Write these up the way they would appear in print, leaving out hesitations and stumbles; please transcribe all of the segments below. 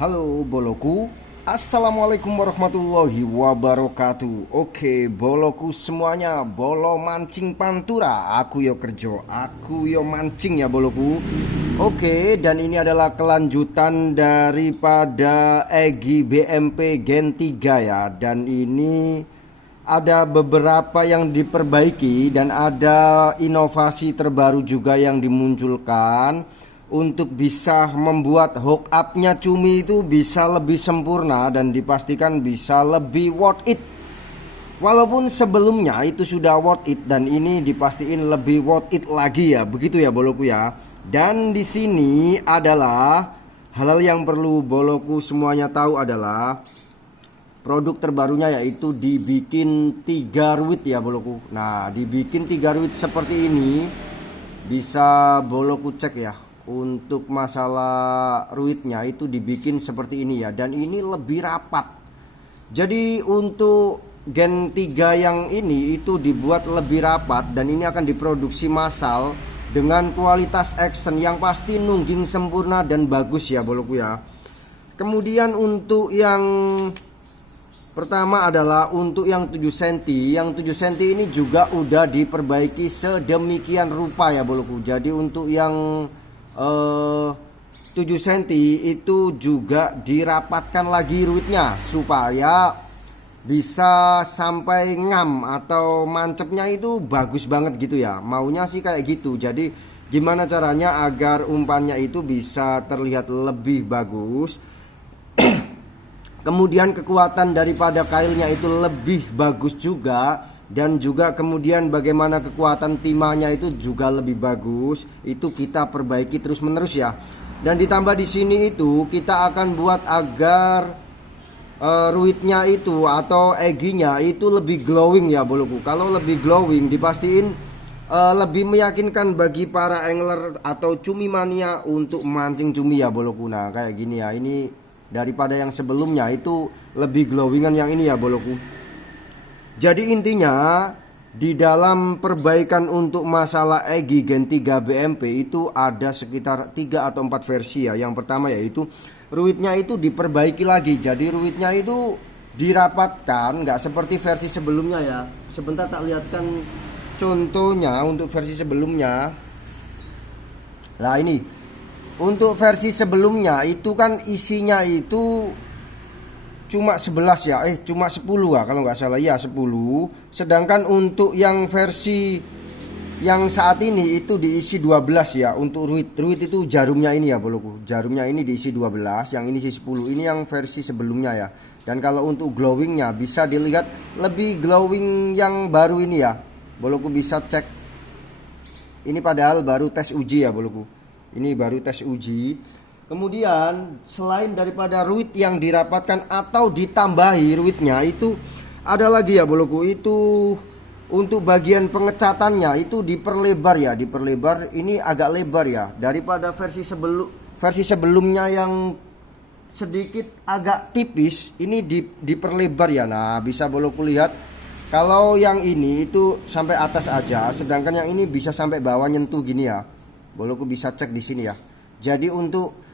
Halo boloku, assalamualaikum warahmatullahi wabarakatuh. Oke boloku semuanya, bolo mancing pantura. Aku yo kerjo, aku yo mancing ya boloku. Oke, dan ini adalah kelanjutan daripada Egy BMP Gen 3 ya. Dan ini ada beberapa yang diperbaiki dan ada inovasi terbaru juga yang dimunculkan untuk bisa membuat hook up-nya cumi itu bisa lebih sempurna dan dipastikan bisa lebih worth it. Walaupun sebelumnya itu sudah worth it dan ini dipastiin lebih worth it lagi ya, begitu ya boloku ya. Dan di sini adalah hal-hal yang perlu boloku semuanya tahu adalah produk terbarunya yaitu dibikin 3 ruit ya boloku. Nah, dibikin 3 ruit seperti ini bisa boloku cek ya. Untuk masalah ruitnya itu dibikin seperti ini ya, dan ini lebih rapat. Jadi untuk Gen 3 yang ini itu dibuat lebih rapat dan ini akan diproduksi massal dengan kualitas action yang pasti nungging sempurna dan bagus ya boloku ya. Kemudian untuk yang pertama adalah untuk yang 7 cm. Yang 7 cm ini juga udah diperbaiki sedemikian rupa ya boloku. Jadi untuk yang 7 cm itu juga dirapatkan lagi ruitnya supaya bisa sampai ngam atau mancepnya itu bagus banget gitu ya. Maunya sih kayak gitu. Jadi gimana caranya agar umpannya itu bisa terlihat lebih bagus. Kemudian kekuatan daripada kailnya itu lebih bagus juga. Dan juga kemudian bagaimana kekuatan timahnya itu juga lebih bagus. Itu kita perbaiki terus menerus ya. Dan ditambah di sini itu kita akan buat agar ruitnya itu atau eginya itu lebih glowing ya boloku. Kalau lebih glowing dipastiin lebih meyakinkan bagi para angler atau cumi mania untuk mancing cumi ya boloku. Nah kayak gini ya, ini daripada yang sebelumnya itu lebih glowingan yang ini ya boloku. Jadi intinya di dalam perbaikan untuk masalah Egy Gen 3 BMP itu ada sekitar 3 atau 4 versi ya. Yang pertama yaitu ruitnya itu diperbaiki lagi. Jadi ruitnya itu dirapatkan, nggak seperti versi sebelumnya ya. Sebentar tak lihatkan contohnya untuk versi sebelumnya. Nah ini untuk versi sebelumnya itu kan isinya itu cuma 11 ya, cuma 10 ya kalau nggak salah ya 10. Sedangkan untuk yang versi yang saat ini itu diisi 12 ya. Untuk ruit itu jarumnya ini ya boloku. Jarumnya ini diisi 12, yang ini isi 10. Ini yang versi sebelumnya ya. Dan kalau untuk glowingnya bisa dilihat lebih glowing yang baru ini ya. Boloku bisa cek. Ini padahal baru tes uji ya boloku. Ini baru tes uji. Kemudian selain daripada ruit yang dirapatkan atau ditambahi ruitnya itu ada lagi ya boloku, itu untuk bagian pengecatannya itu diperlebar ya, diperlebar. Ini agak lebar ya daripada versi sebelumnya yang sedikit agak tipis, ini diperlebar ya. Nah bisa boloku lihat kalau yang ini itu sampai atas aja, sedangkan yang ini bisa sampai bawah nyentuh gini ya. Boloku bisa cek di sini ya. Jadi untuk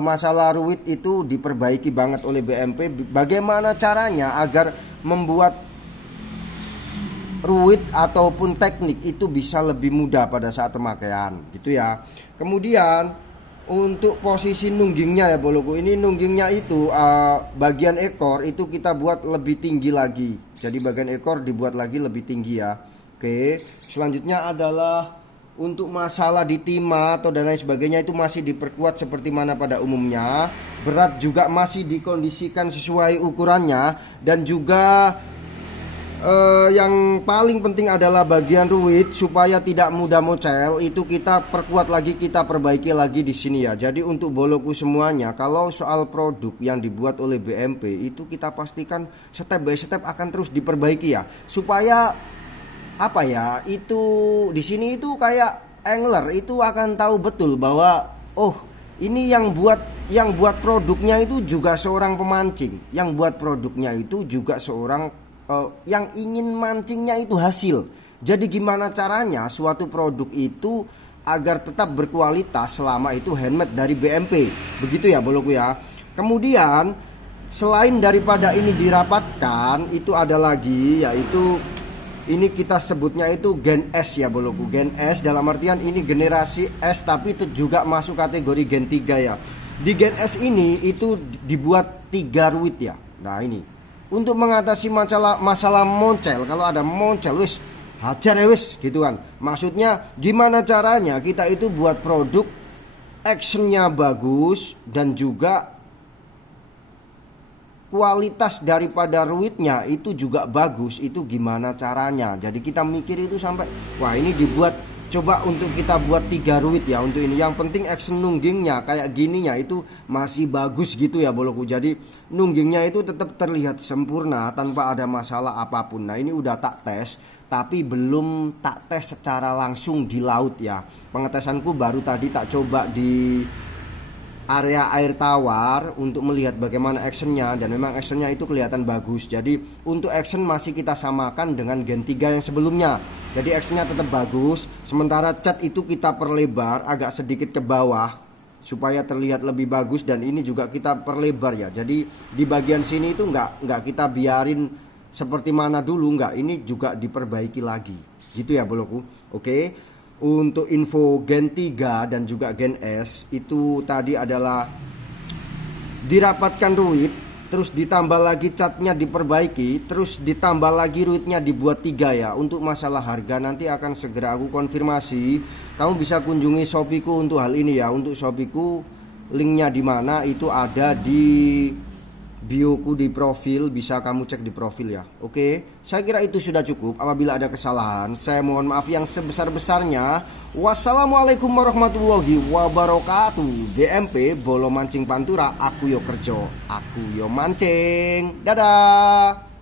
masalah ruit itu diperbaiki banget oleh BMP. Bagaimana caranya agar membuat ruit ataupun teknik itu bisa lebih mudah pada saat pemakaian gitu ya. Kemudian untuk posisi nunggingnya ya boloku, ini nunggingnya itu bagian ekor itu kita buat lebih tinggi lagi. Jadi bagian ekor dibuat lagi lebih tinggi ya. Oke, selanjutnya adalah untuk masalah di timah atau dan lain sebagainya itu masih diperkuat seperti mana pada umumnya. Berat juga masih dikondisikan sesuai ukurannya. Dan juga yang paling penting adalah bagian ruit supaya tidak mudah mocel. Itu kita perkuat lagi, kita perbaiki lagi di sini ya. Jadi untuk boloku semuanya, kalau soal produk yang dibuat oleh BMP itu kita pastikan step by step akan terus diperbaiki ya. Supaya apa ya, itu di sini itu kayak angler itu akan tahu betul bahwa oh ini yang buat produknya itu juga seorang pemancing, yang buat produknya itu juga seorang yang ingin mancingnya itu hasil. Jadi gimana caranya suatu produk itu agar tetap berkualitas selama itu handmade dari BMP, begitu ya boloku ya. Kemudian selain daripada ini dirapatkan, itu ada lagi, yaitu ini kita sebutnya itu Gen S ya boloku. Gen S dalam artian ini generasi S, tapi itu juga masuk kategori Gen 3 ya. Di Gen S ini itu dibuat 3 ruit ya. Nah ini untuk mengatasi masalah moncel. Kalau ada moncel wis hajar ya wis gitu kan. Maksudnya gimana caranya kita itu buat produk actionnya bagus dan juga kualitas daripada ruitnya itu juga bagus. Itu gimana caranya? Jadi kita mikir itu sampai wah ini dibuat, coba untuk kita buat 3 ruit ya untuk ini. Yang penting action nunggingnya kayak gininya itu masih bagus gitu ya boloku. Jadi nunggingnya itu tetap terlihat sempurna tanpa ada masalah apapun. Nah ini udah tak tes, tapi belum tak tes secara langsung di laut ya. Pengetesanku baru tadi tak coba di area air tawar untuk melihat bagaimana actionnya, dan memang actionnya itu kelihatan bagus. Jadi untuk action masih kita samakan dengan Gen 3 yang sebelumnya. Jadi actionnya tetap bagus. Sementara cat itu kita perlebar agak sedikit ke bawah supaya terlihat lebih bagus, dan ini juga kita perlebar ya. Jadi di bagian sini itu nggak kita biarin seperti mana dulu, nggak, ini juga diperbaiki lagi gitu ya boloku. Oke, untuk info Gen 3 dan juga Gen S itu tadi adalah dirapatkan ruit, terus ditambah lagi catnya diperbaiki, terus ditambah lagi ruitnya dibuat 3 ya. Untuk masalah harga nanti akan segera aku konfirmasi. Kamu bisa kunjungi Shopeeku untuk hal ini ya. Untuk Shopeeku linknya di mana itu ada di bioku di profil, bisa kamu cek di profil ya. Oke, saya kira itu sudah cukup. Apabila ada kesalahan, saya mohon maaf yang sebesar-besarnya. Wassalamualaikum warahmatullahi wabarakatuh. DMP Bolo Mancing Pantura, aku yo kerjo, aku yo mancing. Dadah.